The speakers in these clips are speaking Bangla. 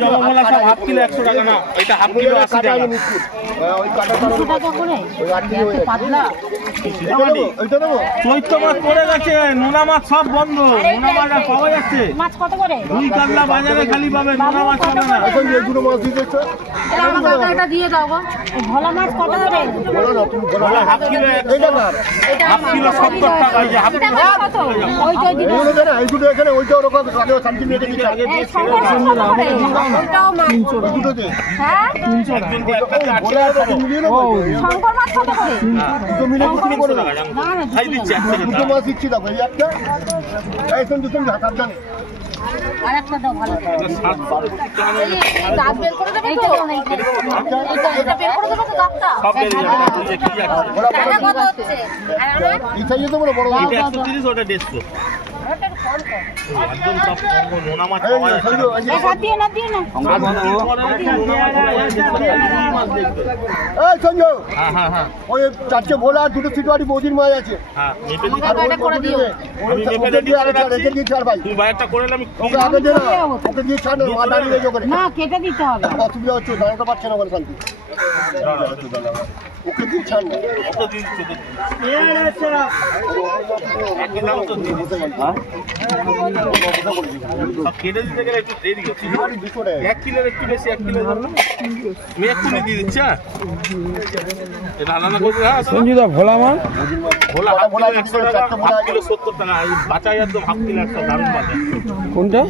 জমামলা সব হাফ কিলো 100 টাকা না, এটা হাফ কিলো 80 টাকা। ওই কাটা 200 টাকা করে ওই 8 কিলো পাতলা ওইটা দেবো। চৈত্র মাছ পড়ে গেছে, নোনা মাছ সব বন্ধ, নোনা মাছ আর পাওয়া যাচ্ছে। মাছ কত করে? 2 কাতলা বাজারে খালি পাবে, নোনা মাছ পাবে না। এখন এই দুটো মাছ দিতে হচ্ছে, আমাকে এটা দিয়ে দাও গো। ভোলা মাছ কত করে? বলো না তুমি বলো না। হাফ কিলো এইটা কার? হাফ কিলো 70 টাকা। এই যে হাফ কিলো কত? ওইটাই দিন। এগুলো দেন, এই দুটো এখানে, ওইটা ওরকম আগে শান্তি নিয়ে দিচ্ছি আগে দিয়ে ওইটাও মাছ। দুটো দে। হ্যাঁ? বলে আর মিলিয়ে নেবো। শঙ্কর মাছ কত করে? দুটো মিলে বিক্রি করে দাও। না না খাই দিচ্ছি এক সেকেন্ড। দুটো মাছ দিচ্ছি দেখো, এই একটা এই তুমি ঢাকার জানে আরেকটা দাও ভালো করে। এই দাঁত বের করে দেবে তো? এটা বের করে দেবে তো দাঁতটা? সব বেরিয়ে যাবে, তুই যে কি আছে। টাকা কত হচ্ছে? আর আমরা এই চাইয়ে তো বড় বড় এটা 130, ওটা 150। ওটা কম কর। একদম সব কম, নোনা মাছ এই পাওয়া যাচ্ছে না। সঞ্জু, এই যে না দিয়ে না দিয়ে না। এই সঞ্জু, হ্যাঁ হ্যাঁ হ্যাঁ ওই 4টে ভোলা আর 2টো সিটওয়ারি বৌদির মাছ আছে। হ্যাঁ, মেপে দিতে আর হবে। এটা করে দিও। আমি মেপে রেডি করে রেখে দিয়ে ছাড় ভাই, তুই বাইরটা করে নিলে আমি ওকে আগে দে না, ওকে দিয়ে ছাড় না, মা দাঁড়িয়ে রয়েছে ওখানে। না কেটে দিতে হবে। অসুবিধা হচ্ছে, দাঁড়াতে পারছে না ওখানে শান্তি। ওকে দিয়ে ছাড় না। কত দিন চলে একই দাম তো দিন। সব কেটে দিতে গেলে একটু দেরি হচ্ছে। 200 টাকা। 1 কিলোর একটু বেশি, 1 কিলো ধরো। আমি এক্ষুনি দিয়ে দিচ্ছি। হ্যাঁ, এটা আলাদা করে হ্যাঁ সঞ্জুদা ভোলা মাছ ভোলা হাফ কিলো 100 টাকা, হাফ কিলো 70 টাকা। এই বাঁচাই একদম হাফ কিলো 100, দারুণ বাঁচাই। কোনটা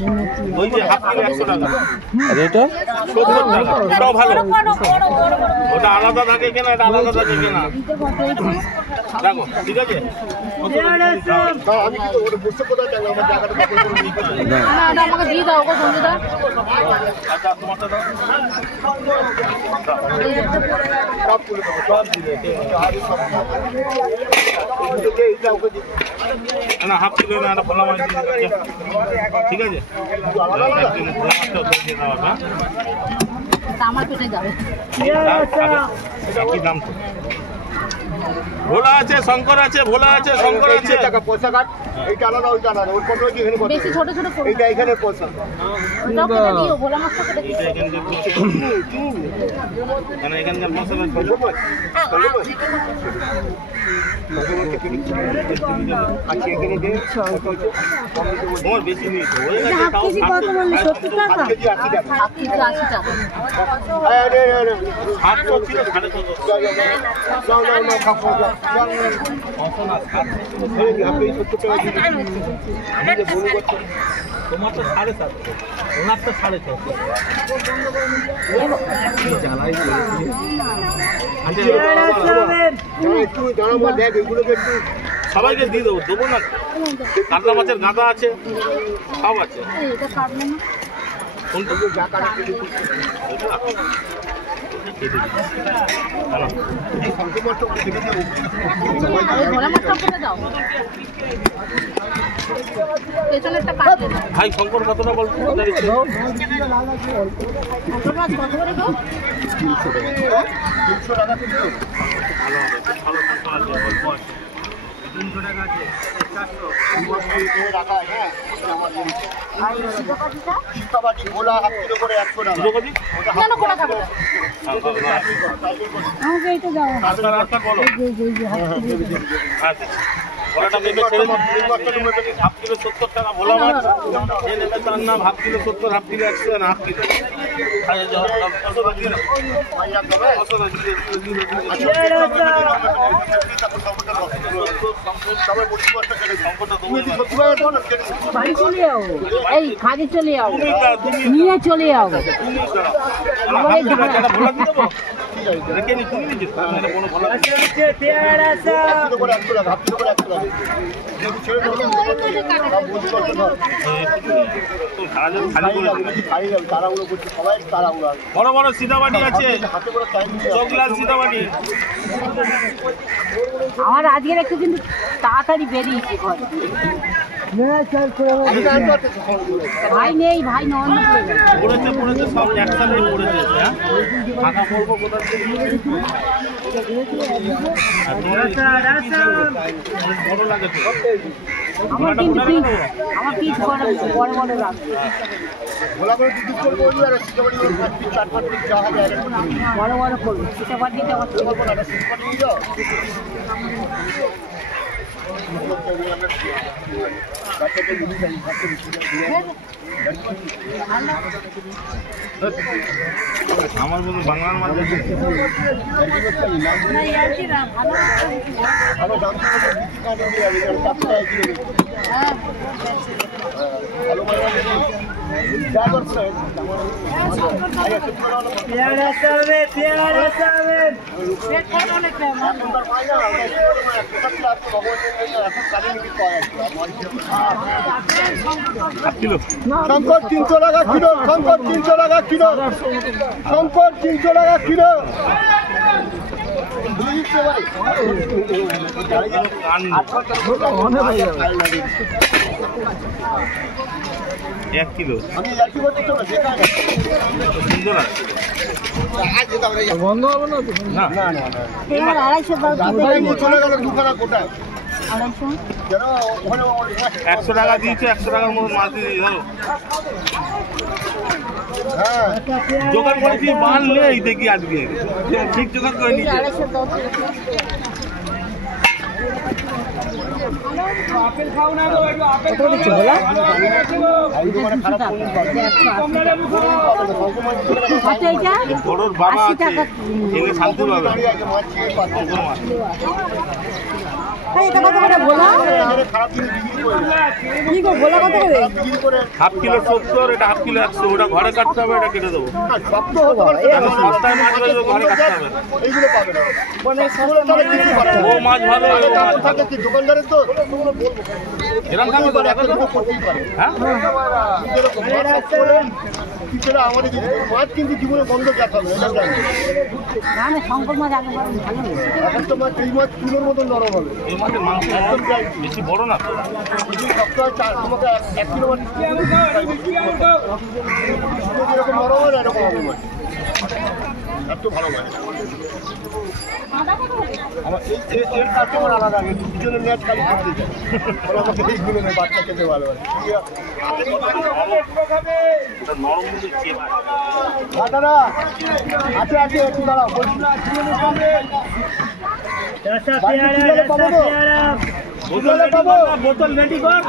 ওই যে হাফ কিলো 100 টাকা, আর এটা 70 টাকা। ওটাও ভালো, বড় বড় বড় বড়। ওটা আলাদা থাকে কেনা, এটা আলাদা থাকে কেনা। দেখো ঠিক আছে। না, আমি কিন্তু ওটা বুঝতে কোথায় চাই, আমার জায়গাটা দখল করে নিতে হবে। না এটা আমাকে দিয়ে দাও গো সঞ্জুদা। আচ্ছা তোমারটা দাও। সব তুলে দেবো, সব দিলে। এইটা ওকে দিই। না হাফ কিলো না, একটা ভোলা মাছ দিয়ে দিচ্ছি। ঠিক আছে, একদিন ভোলা মাছটাও দিয়ে দিয়ে দাও। হ্যাঁ, এটা আমার পেটে যাবে। কি দাম তো? ভোলা আছে, শঙ্কর আছে, ভোলা আছে, শঙ্কর আছে। টাকা পয়সা কাট, এইটা আলাদা, ওইটা আলাদা, ওর কত হয়েছে এখানে কত? বেশি ছোট ছোট করে এইটা এখানে পয়সা। ওটাও কেটে দিও। ভোলা মাছটা কেটে দিও। এটা এখান থেকে কেন এখানকার মশলা আচ্ছা এখানে দে, তোমার বেশি নিয়ে তো হয়ে গেছে। হাফ কেজি কত বললি? 70 টাকা? 8 কেজি 80 টাকা। হাফ কেজি 80 টাকা। এই রে রে রে, 700 ছিল 750। যাও যাও যাও যাও না খাবো যাও। এই আপনি 70 টাকা দিন। আমি যে বলি করতে তোমার তো 750, ওনার তো 650। একটু জানাবো, দেখ এগুলোকে একটু সবাইকে দিয়ে দেবো, দেবো না। কাতলা মাছের গাদা আছে, সব আছে। এটা কাটবে না। কোনটা যা কাটা কেটে দিচ্ছি। কেটে দিচ্ছি। হ্যালো, এই সংকটটা কেটে দেবো। আর ওই ভোলা মাছটা কেটে দাও। পেছনেরটা কাটবে না। ভাই শঙ্কর কতটা বল? শঙ্কর মাছ কত করে গো? 300 টাকা। 300 টাকা কিলো। ভালো হবে, ভালো শঙ্কর আছে, অল্প আছে। 300 টাকা আছে, 400। এই রাখা আছে, হ্যাঁ আমার জিনিস। আর এই সিজাকাঠিটা? চিন্তাবাটি ভোলা 1 কিলো করে 100 টাকা। দুটো কপি? কেন কোনা খাবে না? আমাকে এটা দাও। রাস্তা বলো। আচ্ছা, ওটা মেপে ছেড়ে দিন। হাফ কিলো 70 টাকা ভোলা মাছ। যে নেবে তার নাম হাফ কিলো 70, হাফ কিলো 100, আর হাফ কিলো। আচ্ছা, কতটা দিয়ে দাও? কতটা দিয়ে বাড়ি চলে যাও। এই খাদি চলে যাও। নিয়ে চলে যাও। রেখে নি তুমি নিজে কোনো ভোলা বড় বড় সীতাবাটি আছে, চোখলাল সীতাবাটি। আমার আজকের একটু কিন্তু তাড়াতাড়ি বেরিয়েছি ঘর। ভাই নেই, ভাই নন পড়েছে পড়েছে সব একসাথে পড়েছে। হ্যাঁ, ফাঁকা পড়বো কোথা থেকে? বড় লাগে তো। আমার কিন্তু পিস আমার পিস বড় বড় বড় লাগবে ভোলা করে 2 পিস করে বলি আর সিটাবাড়ি 5 পিস 4 5 পিস যা হবে আর একটু বড় বড় করবো সেটা বাদ দিতে আমার বলবো না সিটাবাড়ি নিয়ে যাও বাচ্চাকে নিয়ে যাই আমার মতো বাংলার মাঝে ভালো দাম থেকে বিক্রি না দিয়ে যাবে 7 টাকা কিলো ভালো মানে যা করছে পেয়ারা চাবে পেট কত অনেক শঙ্কর 300 টাকা কিলো শঙ্কর 300 টাকা কিলো শঙ্কর 300 টাকা কিলো এক কিলো আমি যাচ্ছি বলছি তো সুন্দর আছে বন্ধ হবে না তো? না না না পেয়ার 250 দাও চলে গেল দুখানা কোটায় 250 যেন ওখানে 100 টাকা দিয়েছে 100 টাকার মতো মাছ দিয়ে দিই ধরো হ্যাঁ জোগাড় করেছি মাল নেই দেখি আজকে ঠিক জোগাড় করে নিয়েছে 250 দাও কত দিচ্ছে বলা? এই দোকানে খারাপ কোন পাবে আচ্ছা এটা বড়োর বাবা 80 আছে টাকা এলে শান্তি পাবে দাঁড়িয়ে আছে মাছ খেয়ে পাচ্ছে অঙ্কুর মাছ এটা কত করে ভোলা খারাপ জিনিস বিক্রি করে কি গো ভোলা কত করে বিক্রি করে হাফ কিলো 70 এটা হাফ কিলো 100 ওটা ঘরে কাটতে হবে এটা কেটে দেবো শক্ত হতে পারে কেন সস্তায় মাছ হলে ঘরে কাটতে হবে এইগুলো পাবে না মানে বিক্রি করে ও মাছ ভালো ও মাছ ভালো। থাকে কি দোকানদারের তো বলবো এরকম থাকবে তো দেখো তো। করতেই পারে হ্যাঁ যেরকম মাছ করে কিছুটা আমাদের যদি মাছ কিন্তু জীবনে বন্ধ দেখা হবে এটা জানি না না শঙ্কর মাছ আগে ভালো এখন তো মাছ এই মাছ চুলোর মতন নরম হবে এই মাছের মাংস একদম যাই বেশি বড় না তো যদি সপ্তাহে তোমাকে 1 কিলো মাছ যেরকম নরম হয় এরকম হবে মাছ এত ভালো মাছ আমার এর কাস্টমার আলাদা আগে দুজনের ম্যাচ খালি করতে যায় ওরা আমাকে এইগুলো নেই বাচ্চা খেতে ভালোবাসে এটা নরম কিন্তু চেপা দাদা আছে আছে একটু দাঁড়াও বলছি বোতল পাবো বোতল রেডি কর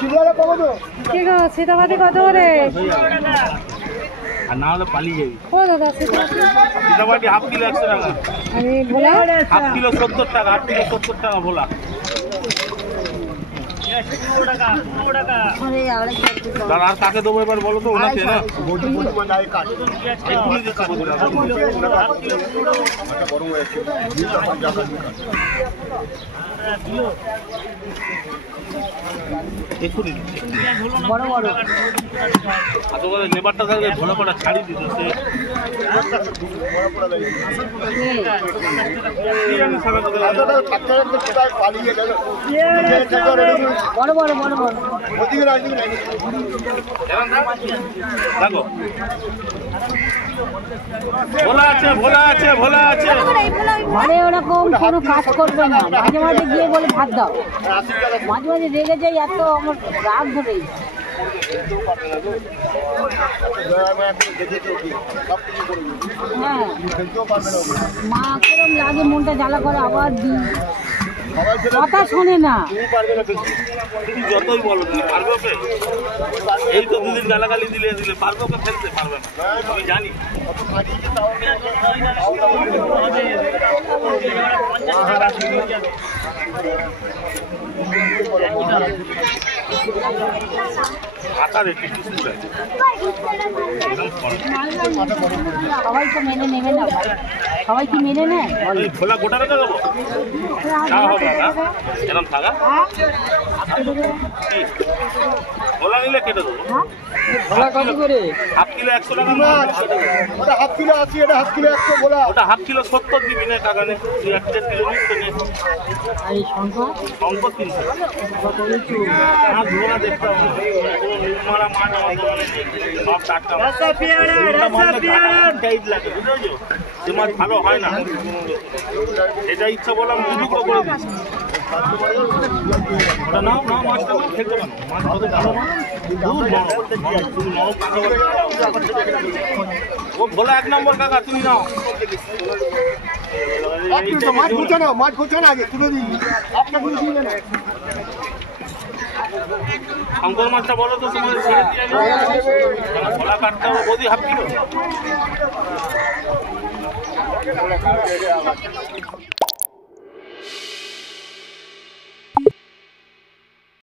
চিড়িয়ালা পাবো তো কি গো সীতাবাদি কত করে আর না হলে পালিয়ে যাবি ও দাদা সীতাবাদি সীতাবাটি হাফ কিলো 100 টাকা আমি ভোলা হাফ কিলো 70 টাকা হাফ কিলো 70 টাকা বলা আরে আড়াইশো দাদা আর কাকে দেবো এবার বলো তো ওনাকে না বলছি মানে আগে কাট এক্ষুনি দিচ্ছি বোতল। আচ্ছা গরম হয়ে যাচ্ছে এক্ষুনি দিচ্ছি বড় বড় আতো করে লেবারটা থাকলে ভালো করে ছাড়ি দিত সে কি জানি সারা কথা পালিয়ে গেল বড় বড় বড় বড় ওদিকে রাজনীতি নাই দেখো ভোলা আছে ভোলা আছে ভোলা আছে ঘরে ওরকম কোনো কাজ করবে না মাঝে মাঝে গিয়ে বলে ভাত দাও মাঝে মাঝে রেগে যাই এত আমার রাগ ধরে হ্যাঁ মা কিরম লাগে মনটা জ্বালা করে আবার দিই কথা শোনে না তুমি যতই বলো তুমি পারবে ওকে এই তো দুদিন গালাগালি দিলে দিলে পারবে ওকে ফেলতে পারবে না আমি জানি আকার একটু কিছু আছে সবাই তো মেনে নেবে না সবাই কি মেনে নেয় এই খোলা গোটা রেখে দেবো না হবে না এরকম থাকা খোলা নিলে কেটে দেবো ভোলা কত করে? হাফ কিলো 100 টাকা ওটা হাফ কিলো 80 এটা হাফ কিলো 100 বলা ওটা হাফ কিলো 70 দিবি না টাকা নেই তুই 1 কিলো নিতে নে আর এই সংখ্যা অঙ্ক 300 আর ধোয়া দেখতে হবে মারা মাছ আমার দোকানে নেই সব টাটকা রাসা পেয়ারা টাইট লাগে বুঝছো যে মাছ ভালো হয় না এটা ইচ্ছা বললাম দুটো করে দিচ্ছি ওটা নাও নাও মাছটা নাও খেতে পারো মাছ কত ভালো মাছ ও ভোলা 1 নম্বর কাকা তুমি নাও মাছ ঘুরছে না আগে তুলে দিই একটা ঘুরে দিলে না শঙ্কর মাছটা বলো তো তোমাদের ছেড়ে দিয়ে ভোলা কাটতে হবে বৌদি হাফ কিলো